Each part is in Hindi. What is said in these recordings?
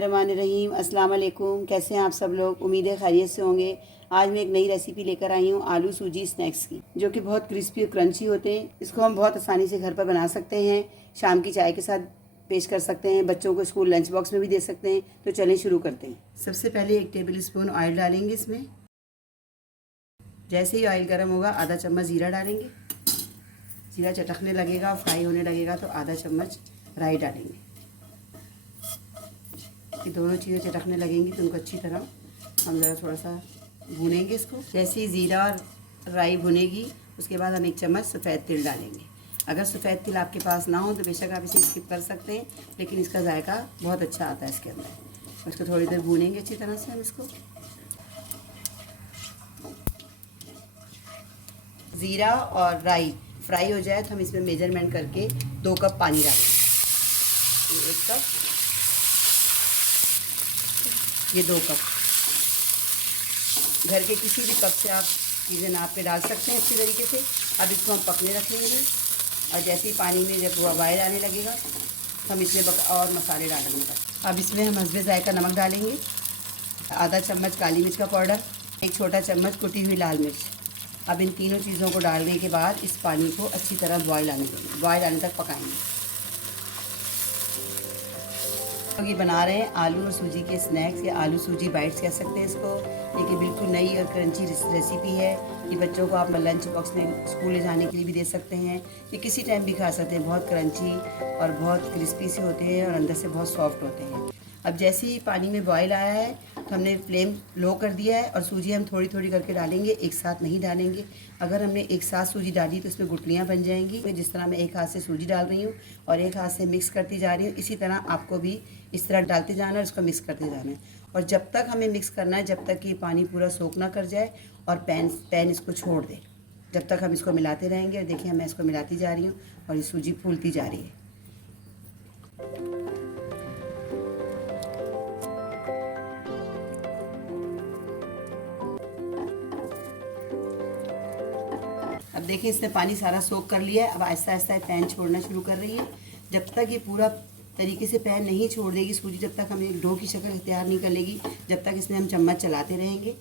बिस्मिल्लाहिर्रहमानिर्रहीम। अस्सलाम वालेकुम। कैसे हैं आप सब लोग? उम्मीद है खैरियत से होंगे। आज मैं एक नई रेसिपी लेकर आई हूँ आलू सूजी स्नैक्स की, जो कि बहुत क्रिस्पी और क्रंची होते हैं। इसको हम बहुत आसानी से घर पर बना सकते हैं। शाम की चाय के साथ पेश कर सकते हैं, बच्चों को स्कूल लंच बॉक्स में भी दे सकते हैं। तो चलें शुरू करते हैं। सबसे पहले 1 टेबल स्पून ऑयल डालेंगे इसमें। जैसे ही ऑयल गर्म होगा आधा चम्मच ज़ीरा डालेंगे। ज़ीरा चटकने लगेगा, फ्राई होने लगेगा तो आधा चम्मच राई डालेंगे। ये दोनों चीज़ें चटकने लगेंगी तो उनको अच्छी तरह हम ज़रा थोड़ा सा भूनेंगे इसको। जैसे ही ज़ीरा और राई भुनेगी उसके बाद हम 1 चम्मच सफ़ेद तिल डालेंगे। अगर सफ़ेद तिल आपके पास ना हो तो बेशक आप इसे स्किप कर सकते हैं, लेकिन इसका जायका बहुत अच्छा आता है इसके अंदर। इसको थोड़ी देर भूनेंगे अच्छी तरह से हम इसको। ज़ीरा और राई फ्राई हो जाए तो हम इसमें मेजरमेंट करके 2 कप पानी डालेंगे। ये 1 कप, ये 2 कप। घर के किसी भी कप से आप चीज़ें नाप के डाल सकते हैं अच्छी तरीके से। अब इसको हम पकने रखेंगे और जैसे ही पानी में जब बॉयल आने लगेगा तो हम इसमें और मसाले डालेंगे। अब इसमें हम हस्बे ज़ायका नमक डालेंगे, आधा चम्मच काली मिर्च का पाउडर, 1 छोटा चम्मच कुटी हुई लाल मिर्च। अब इन तीनों चीज़ों को डालने के बाद इस पानी को अच्छी तरह बॉयल आने देंगे, बॉयल आने तक पकाएंगे। ये बना रहे हैं आलू और सूजी के स्नैक्स या आलू सूजी बाइट्स कह सकते हैं इसको। ये बिल्कुल नई और क्रंची रेसिपी है। ये बच्चों को आप लंच बॉक्स में स्कूल ले जाने के लिए भी दे सकते हैं। ये किसी टाइम भी खा सकते हैं। बहुत क्रंची और बहुत क्रिस्पी से होते हैं और अंदर से बहुत सॉफ्ट होते हैं। अब जैसे ही पानी में बॉयल आया है तो हमने फ्लेम लो कर दिया है और सूजी हम थोड़ी थोड़ी करके डालेंगे, एक साथ नहीं डालेंगे। अगर हमने एक साथ सूजी डाली तो इसमें गुठलियाँ बन जाएंगी। जिस तरह मैं एक हाथ से सूजी डाल रही हूँ और एक हाथ से मिक्स करती जा रही हूँ, इसी तरह आपको भी इस तरह डालते जाना है, उसको मिक्स करते जाना है। और जब तक हमें मिक्स करना है जब तक ये पानी पूरा सोख ना कर जाए और पैन इसको छोड़ दे, जब तक हम इसको मिलाते रहेंगे। और देखिए मैं इसको मिलाती जा रही हूँ और ये सूजी फूलती जा रही है। अब देखिए इसने पानी सारा सोख कर लिया है। अब आहिस्ता आहिस्ता पैन छोड़ना शुरू कर रही है। जब तक ये पूरा तरीके से पैन नहीं छोड़ देगी सूजी, जब तक हमें एक डो की शक्ल तैयार नहीं कर लेगी, जब तक इसमें हम चम्मच चलाते रहेंगे।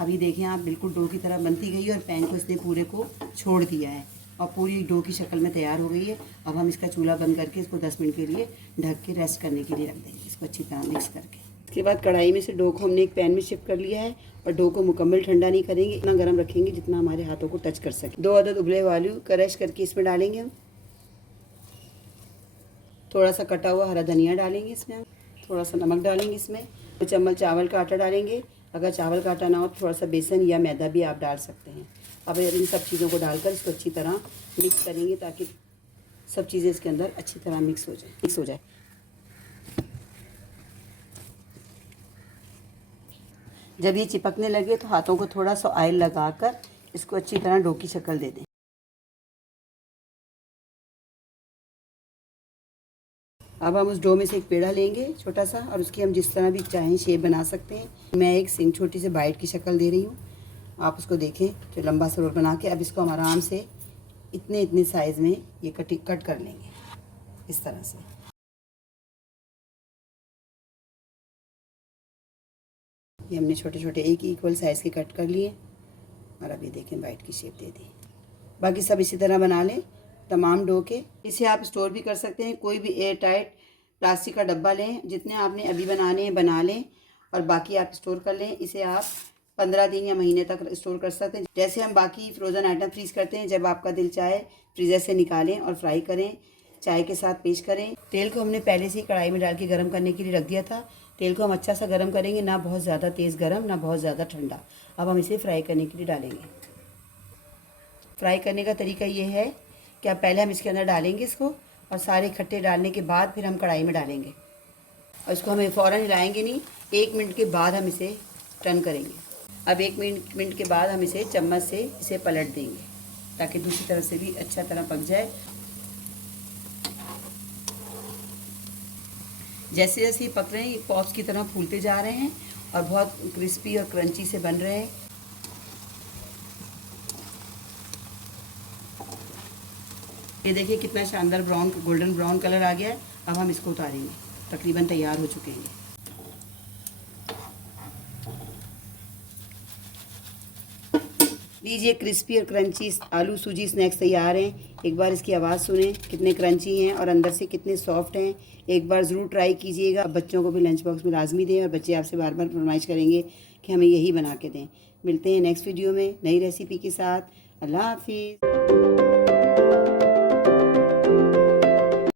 अभी देखें आप बिल्कुल डो की तरह बनती गई है और पैन को इसने पूरे को छोड़ दिया है और पूरी डो की शक्ल में तैयार हो गई है। अब हम इसका चूल्हा बंद करके इसको 10 मिनट के लिए ढक के रेस्ट करने के लिए रख देंगे, इसको अच्छी तरह मिक्स करके। इसके बाद कढ़ाई में से डो को हमने एक पैन में शिफ्ट कर लिया है और डो को मुकम्मल ठंडा नहीं करेंगे, इतना गर्म रखेंगे जितना हमारे हाथों को टच कर सके। 2 अदद उबले हुए आलू क्रश करके इसमें डालेंगे हम। थोड़ा सा कटा हुआ हरा धनिया डालेंगे इसमें हम। थोड़ा सा नमक डालेंगे इसमें। 2 चम्मच चावल का आटा डालेंगे। अगर चावल का आटा ना हो तो थोड़ा सा बेसन या मैदा भी आप डाल सकते हैं। अब इन सब चीज़ों को डालकर इसको अच्छी तरह मिक्स करेंगे ताकि सब चीज़ें इसके अंदर अच्छी तरह मिक्स हो जाए। जब ये चिपकने लगे तो हाथों को थोड़ा सा ऑयल लगाकर इसको अच्छी तरह डो की शक्ल दे दें। अब हम उस डो में से एक पेड़ा लेंगे छोटा सा और उसकी हम जिस तरह भी चाहें शेप बना सकते हैं। मैं एक छोटी सी बाइट की शक्ल दे रही हूँ, आप उसको देखें जो लंबा सा रोल बना के। अब इसको हम आराम से इतने साइज़ में ये कट कर लेंगे इस तरह से। ये हमने छोटे छोटे एक इक्वल साइज़ के कट कर लिए और अभी देखें बाइट की शेप दे दी। बाकी सब इसी तरह बना लें तमाम डो के। इसे आप स्टोर भी कर सकते हैं, कोई भी एयर टाइट प्लास्टिक का डब्बा लें, जितने आपने अभी बनाने हैं बना लें और बाकी आप स्टोर कर लें। इसे आप 15 दिन या महीने तक स्टोर कर सकते हैं। जैसे हम बाकी फ्रोज़न आइटम फ्रीज़ करते हैं, जब आपका दिल चाहे फ्रीज़र से निकालें और फ्राई करें, चाय के साथ पेश करें। तेल को हमने पहले से ही कढ़ाई में डाल के गर्म करने के लिए रख दिया था। तेल को हम अच्छा सा गर्म करेंगे, ना बहुत ज़्यादा तेज़ गर्म ना बहुत ज़्यादा ठंडा। अब हम इसे फ्राई करने के लिए डालेंगे। फ्राई करने का तरीका ये है कि अब पहले हम इसके अंदर डालेंगे इसको और सारे इकट्ठे डालने के बाद फिर हम कढ़ाई में डालेंगे और इसको हमें फ़ौरन हिलाएंगे नहीं, 1 मिनट के बाद हम इसे टर्न करेंगे। अब 1 मिनट के बाद हम इसे चम्मच से इसे पलट देंगे ताकि दूसरी तरफ से भी अच्छा तरह पक जाए। जैसे जैसे ये पक रहे हैं ये पॉप्स की तरह फूलते जा रहे हैं और बहुत क्रिस्पी और क्रंची से बन रहे हैं। ये देखिए कितना शानदार गोल्डन ब्राउन कलर आ गया है। अब हम इसको उतारेंगे, तकरीबन तैयार हो चुके हैं। लीजिए, क्रिस्पी और क्रंची आलू सूजी स्नैक्स तैयार हैं। एक बार इसकी आवाज़ सुनें, कितने क्रंची हैं और अंदर से कितने सॉफ्ट हैं। एक बार ज़रूर ट्राई कीजिएगा। बच्चों को भी लंच बॉक्स में लाजमी दें और बच्चे आपसे बार बार फरमाइश करेंगे कि हमें यही बना के दें। मिलते हैं नेक्स्ट वीडियो में नई रेसिपी के साथ। अल्लाह हाफिज़।